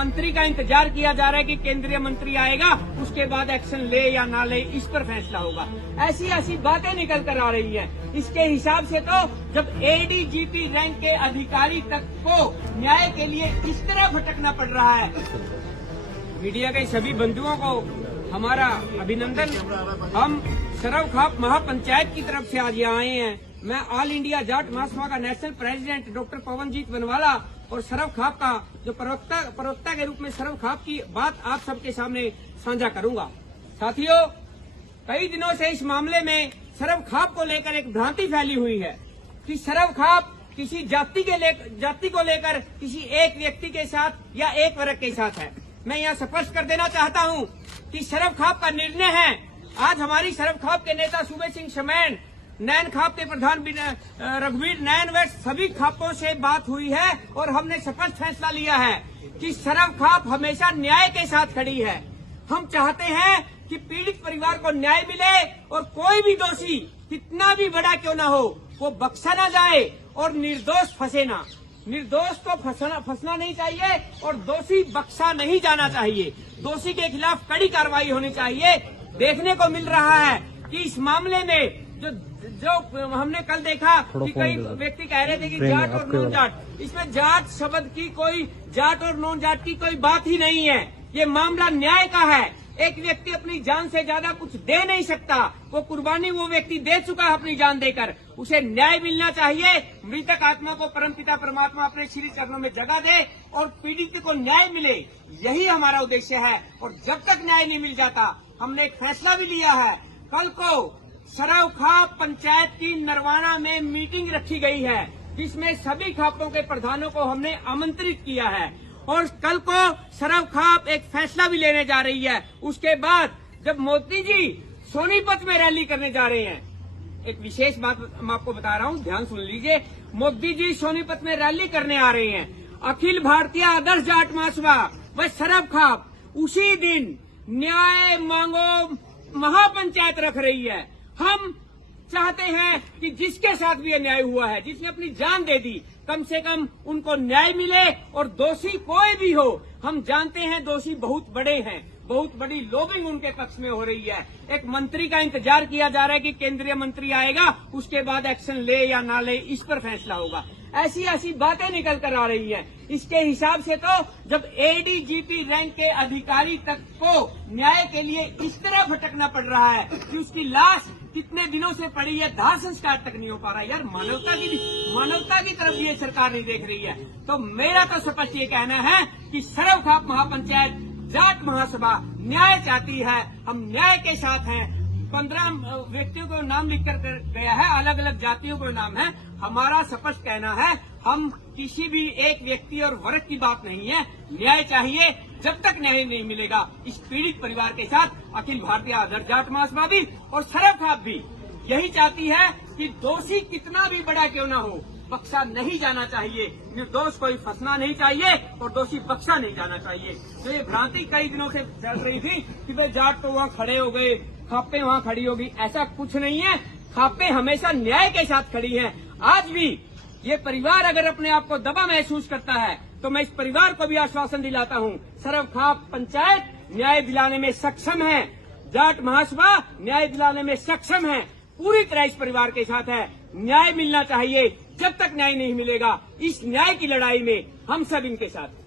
मंत्री का इंतजार किया जा रहा है कि केंद्रीय मंत्री आएगा, उसके बाद एक्शन ले या ना ले, इस पर फैसला होगा। ऐसी ऐसी बातें निकल कर आ रही हैं। इसके हिसाब से तो जब एडीजीपी रैंक के अधिकारी तक को न्याय के लिए इस तरह भटकना पड़ रहा है। मीडिया के सभी बंधुओं को हमारा अभिनंदन। हम सरवखाप महापंचायत की तरफ से आज यहाँ आए हैं। मैं ऑल इंडिया जाट महासभा का नेशनल प्रेसिडेंट डॉक्टर पवनजीत बनवाला और सरवखाप का जो प्रवक्ता के रूप में सरवखाप की बात आप सबके सामने साझा करूंगा। साथियों, कई दिनों से इस मामले में सरवखाप को लेकर एक भ्रांति फैली हुई है कि सरवखाप किसी जाति को लेकर किसी एक व्यक्ति के साथ या एक वर्ग के साथ है। मैं यहाँ स्पष्ट कर देना चाहता हूँ कि सरवखाप का निर्णय है। आज हमारी सरवखाप के नेता सूबे सिंह शमैन, नैन खाप के प्रधान रघुवीर नैन व सभी खापों से बात हुई है और हमने स्पष्ट फैसला लिया है कि सरवखाप हमेशा न्याय के साथ खड़ी है। हम चाहते हैं कि पीड़ित परिवार को न्याय मिले और कोई भी दोषी कितना भी बड़ा क्यों न हो वो बख्शा न जाए और निर्दोष फंसे ना। निर्दोष को फंसना नहीं चाहिए और दोषी बख्शा नहीं जाना चाहिए। दोषी के खिलाफ कड़ी कार्रवाई होनी चाहिए। देखने को मिल रहा है कि इस मामले में जो हमने कल देखा कि कई व्यक्ति कह रहे थे कि जाट और नॉन जाट, इसमें जाट शब्द की कोई, जाट और नॉन जाट की कोई बात ही नहीं है। ये मामला न्याय का है। एक व्यक्ति अपनी जान से ज्यादा कुछ दे नहीं सकता। वो कुर्बानी वो व्यक्ति दे चुका है अपनी जान देकर। उसे न्याय मिलना चाहिए। मृतक आत्मा को परमपिता परमात्मा अपने श्री चरणों में जगह दे और पीड़ित को न्याय मिले, यही हमारा उद्देश्य है। और जब तक न्याय नहीं मिल जाता, हमने एक फैसला भी लिया है। कल को सरवखाप पंचायत की नरवाना में मीटिंग रखी गई है, जिसमें सभी खापों के प्रधानों को हमने आमंत्रित किया है और कल को सरवखाप एक फैसला भी लेने जा रही है। उसके बाद जब मोदी जी सोनीपत में रैली करने जा रहे हैं, एक विशेष बात मैं आपको बता रहा हूं, ध्यान सुन लीजिए। मोदी जी सोनीपत में रैली करने आ रहे हैं। अखिल भारतीय आदर्श जाट महासभा व सरवखाप उसी दिन न्याय मांगो महापंचायत रख रही है। हम चाहते हैं कि जिसके साथ भी अन्याय हुआ है, जिसने अपनी जान दे दी, कम से कम उनको न्याय मिले और दोषी कोई भी हो, हम जानते हैं दोषी बहुत बड़े हैं, बहुत बड़ी लॉबिंग उनके पक्ष में हो रही है। एक मंत्री का इंतजार किया जा रहा है कि केंद्रीय मंत्री आएगा, उसके बाद एक्शन ले या ना ले, इस पर फैसला होगा। ऐसी ऐसी बातें निकल कर आ रही हैं। इसके हिसाब से तो जब एडीजीपी रैंक के अधिकारी तक को न्याय के लिए इस तरह भटकना पड़ रहा है कि उसकी लाश कितने दिनों से पड़ी है, दाह संस्कार तक नहीं हो पा रहा है। यार, मानवता की तरफ ये सरकार नहीं देख रही है। तो मेरा तो स्पष्ट ये कहना है कि सरवखाप महापंचायत जाट महासभा न्याय चाहती है। हम न्याय के साथ हैं। 15 व्यक्तियों को नाम लिखकर गया है, अलग अलग जातियों को नाम है। हमारा स्पष्ट कहना है, हम किसी भी एक व्यक्ति और वर्ग की बात नहीं है। न्याय चाहिए। जब तक न्याय नहीं मिलेगा, इस पीड़ित परिवार के साथ अखिल भारतीय आदर्श जाट महासभा भी और सरवखाप भी यही चाहती है कि दोषी कितना भी बड़ा क्यों न हो, बख्शा नहीं जाना चाहिए। निर्दोष कोई फंसना नहीं चाहिए और दोषी बख्शा नहीं जाना चाहिए। तो ये भ्रांति कई दिनों से चल रही थी कि भाई जाट तो वहाँ खड़े हो गए, खापे वहाँ खड़ी होगी। ऐसा कुछ नहीं है। खापे हमेशा न्याय के साथ खड़ी हैं। आज भी ये परिवार अगर अपने आप को दबा महसूस करता है तो मैं इस परिवार को भी आश्वासन दिलाता हूँ, सरवखाप पंचायत न्याय दिलाने में सक्षम है। जाट महासभा न्याय दिलाने में सक्षम है। पूरी तरह इस परिवार के साथ है। न्याय मिलना चाहिए। जब तक न्याय नहीं मिलेगा, इस न्याय की लड़ाई में हम सब इनके साथ हैं।